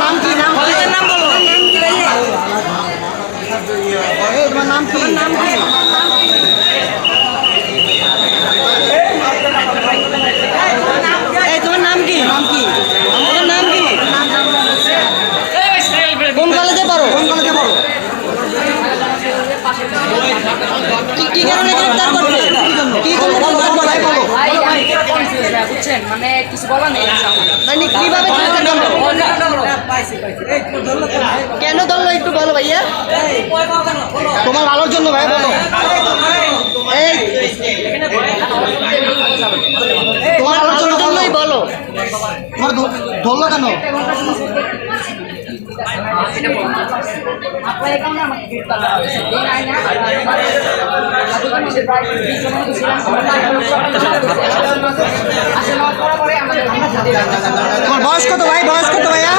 নাম কি? নাম কলেজের নাম বলো। তোমার নাম কি? নাম কি? তোমার নাম কি? নাম কি? তোমার নাম কি? কোন কলেজে পড়ো? কোন কলেজে পড়ো? কি কারণে গ্রেফতার করছে? কি জন্য গ্রেফতার করছে? বুঝছেন মানে কিছু বলা নেই। মানে কিভাবে গ্রেফতার করলো? কেন ধরলো একটু বলো ভাইয়া। তোমার ভালোর জন্য ভাই, বলো। এই তোমার ভালোর জন্যই বলো। তোমার ধরলো কেন? তোমার বয়স কত ভাই? বয়স কত ভাইয়া?